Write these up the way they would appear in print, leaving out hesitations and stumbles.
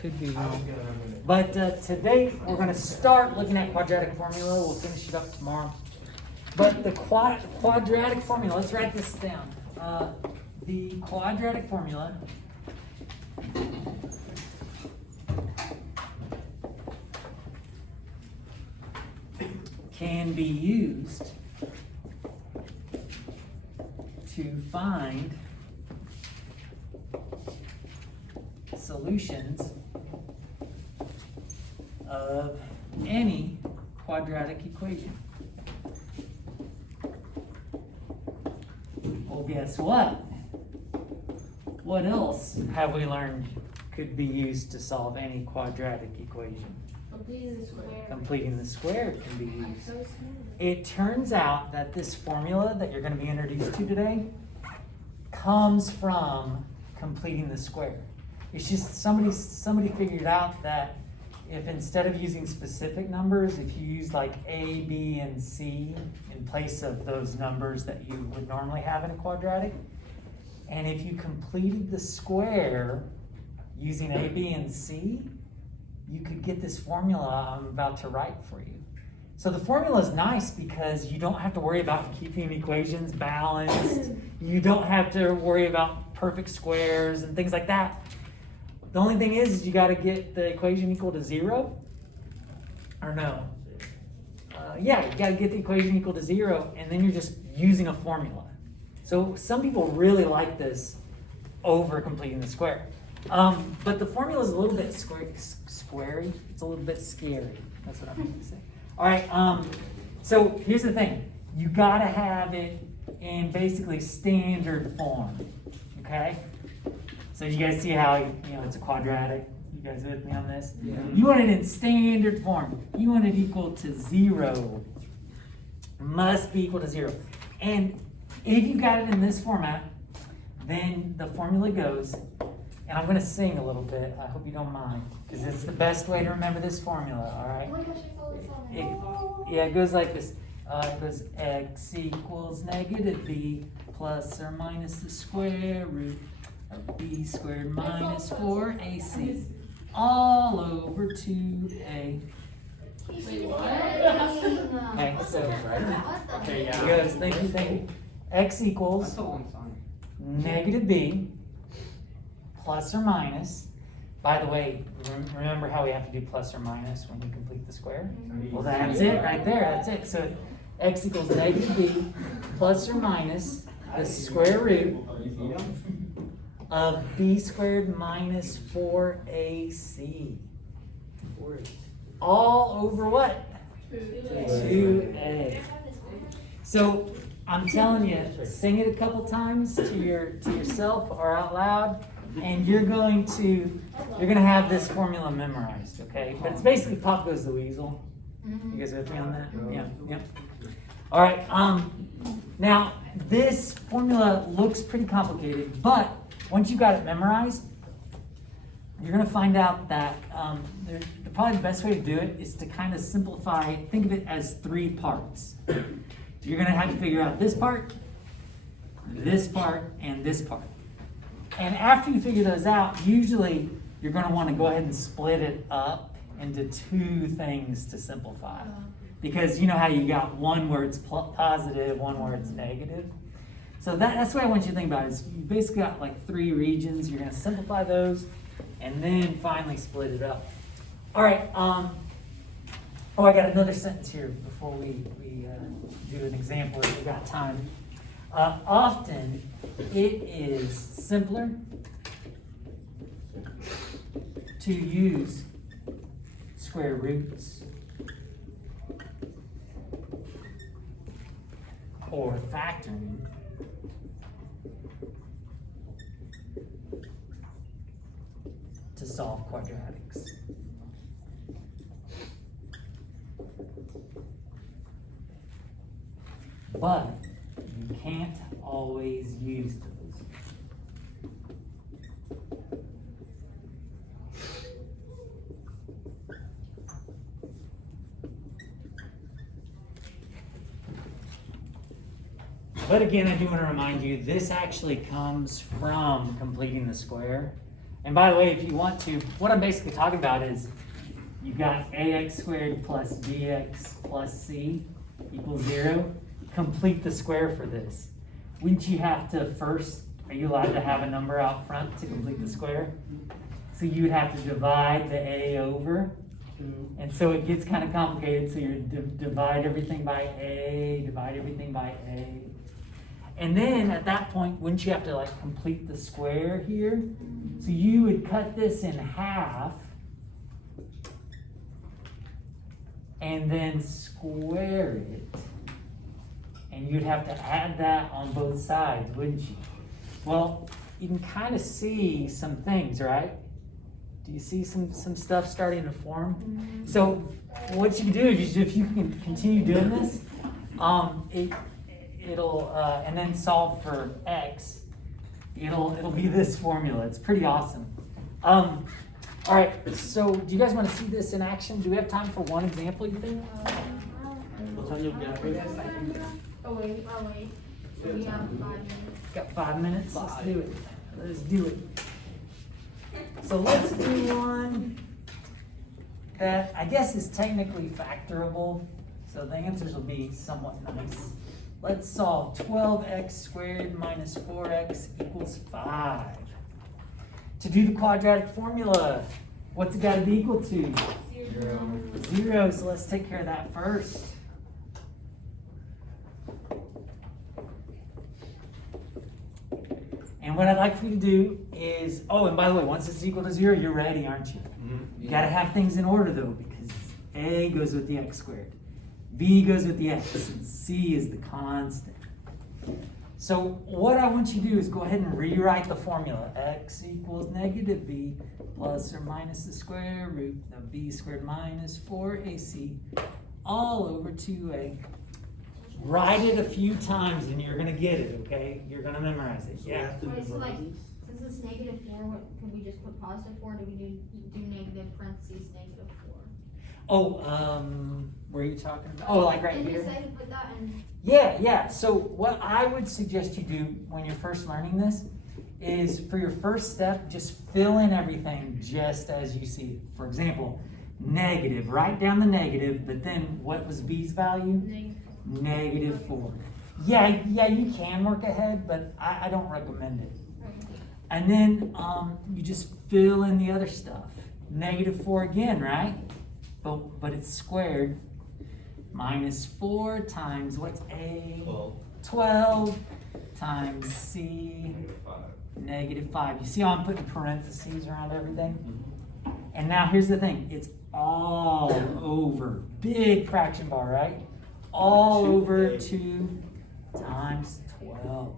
could be wrong. But today we're going to start looking at quadratic formula. We'll finish it up tomorrow. But the quadratic formula, let's write this down. The quadratic formula can be used to find solutions of any quadratic equation. Well, guess what? What else have we learned could be used to solve any quadratic equation? Completing the square. Completing the square can be used. So smooth. It turns out that this formula that you're going to be introduced to today comes from completing the square. It's just somebody figured out that if instead of using specific numbers, if you use like A, B, and C in place of those numbers that you would normally have in a quadratic, and if you completed the square using A, B, and C, you could get this formula I'm about to write for you. So the formula is nice because you don't have to worry about keeping equations balanced. You don't have to worry about perfect squares and things like that. The only thing is you got to get the equation equal to 0, or no? Yeah, you got to get the equation equal to 0, and then you're just using a formula. So some people really like this over completing the square. But the formula is a little bit squarey. It's a little bit scary. That's what I'm going to say. All right. So here's the thing. You got to have it in basically standard form. Okay. So you guys see how it's a quadratic. You guys with me on this? Yeah. You want it in standard form. You want it equal to 0. Must be equal to 0. And if you got it in this format, then the formula goes. And I'm going to sing a little bit. I hope you don't mind, because it's the best way to remember this formula, all right? Oh my gosh, I saw this on It goes like this. It goes x equals negative b plus or minus the square root of b squared minus 4ac all over 2a. Okay, so Okay, it yeah. goes, thank you. X equals That's a long song. negative b plus or minus. By the way, remember how we have to do plus or minus when you complete the square? Well, that's it right there. That's it. So x equals negative b plus or minus the square root of b squared minus 4ac. All over what? 2a. So I'm telling you, sing it a couple times to yourself or out loud, and you're gonna have this formula memorized, okay? But it's basically pop goes the weasel. You guys with me on that? Yeah. All right. Now this formula looks pretty complicated, but once you got it memorized, you're gonna find out that probably the best way to do it is to kind of simplify. Think of it as 3 parts. You're going to have to figure out this part, and this part. And after you figure those out, usually you're going to want to go ahead and split it up into 2 things to simplify. Because you know how you got one where it's positive, one where it's negative. So that's what I want you to think about is you basically got like 3 regions. You're going to simplify those and then finally split it up. All right. I got another sentence here before we do an example if we got time. Often it is simpler to use square roots or factoring to solve quadratics. But you can't always use those. But again, I do want to remind you, this actually comes from completing the square. And by the way, if you want to, what I'm basically talking about is you've got ax squared plus bx plus c equals 0. Complete the square for this. Wouldn't you have to first, are you allowed to have a number out front to complete the square? So you would have to divide the a over. And so it gets kind of complicated. So you divide everything by a, divide everything by a. And then at that point, wouldn't you have to like complete the square here? So you would cut this in half and then square it. And you'd have to add that on both sides, wouldn't you? Well, you can kind of see some things, right? Do you see some stuff starting to form? Mm-hmm. So what you can do is if you can continue doing this, it'll and then solve for x. It'll be this formula. It's pretty awesome. All right. So do you guys want to see this in action? Do we have time for one example? You think? Oh wait. So we have 5 minutes. Got 5 minutes. Let's do it. Let's do it. So let's do one that I guess is technically factorable. So the answers will be somewhat nice. Let's solve 12x squared minus 4x equals 5. To do the quadratic formula, what's it got to be equal to? 0. So let's take care of that first. And what I'd like for you to do is, oh, and by the way, once it's equal to 0, you're ready, aren't you? Mm-hmm. You got to have things in order, though, because a goes with the x squared, b goes with the x, and c is the constant. So what I want you to do is go ahead and rewrite the formula. X equals negative b plus or minus the square root of b squared minus 4ac all over 2a. Write it a few times and you're going to get it, okay? You're going to memorize it. Yeah. Wait, so like, since it's negative 4, what, can we just put positive 4? Do we do negative parentheses negative 4? Oh, where are you talking about? Oh, like right Didn't here? you say to put that in? Yeah. So what I would suggest you do when you're first learning this is for your first step, just fill in everything just as you see it. For example, negative, write down the negative, but then what was b's value? Negative 4. Yeah, you can work ahead, but I don't recommend it. And then you just fill in the other stuff. Negative 4 again, right? But it's squared. Minus 4 times what's a? 12 times c. Negative 5. You see how I'm putting parentheses around everything? And now here's the thing. It's all over. Big fraction bar, right? All over 2 times 12.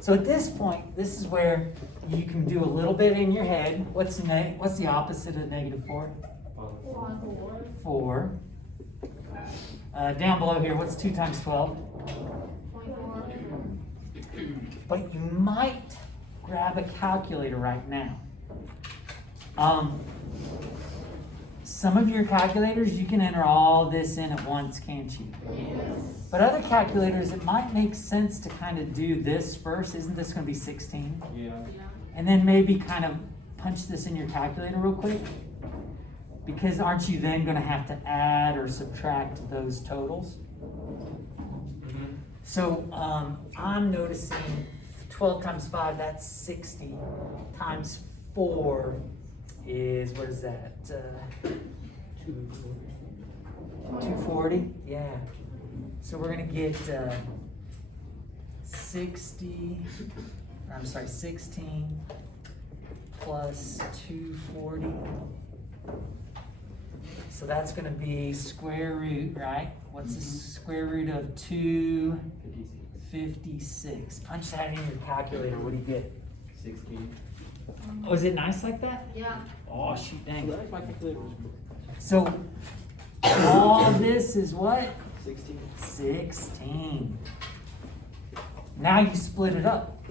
So at this point, this is where you can do a little bit in your head. What's the opposite of negative 4? 4. Down below here, what's 2 times 12? 24. But you might grab a calculator right now. Some of your calculators, you can enter all this in at once, can't you? Yes. But other calculators, it might make sense to kind of do this first. Isn't this going to be 16? Yeah. And then maybe kind of punch this in your calculator real quick. Because aren't you then going to have to add or subtract those totals? Mm-hmm. So I'm noticing 12 times 5, that's 60, times 4 is, what is that? 240? Yeah. So we're going to get 16 plus 240. So that's going to be square root, right? What's the square root of 256? Punch that in your calculator. What do you get? 16. Oh, is it nice like that? Yeah. Oh, shoot, So dang. that's my calculator. So all this is what? 16. 16. Now you split it up.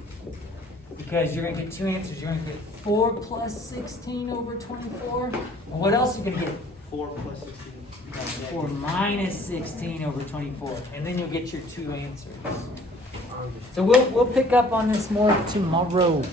Because you're going to get two answers. You're going to get 4 plus 16 over 24. And what else are you going to get? 4 plus 16. 4 minus 16 over 24. And then you'll get your two answers. So we'll pick up on this more tomorrow.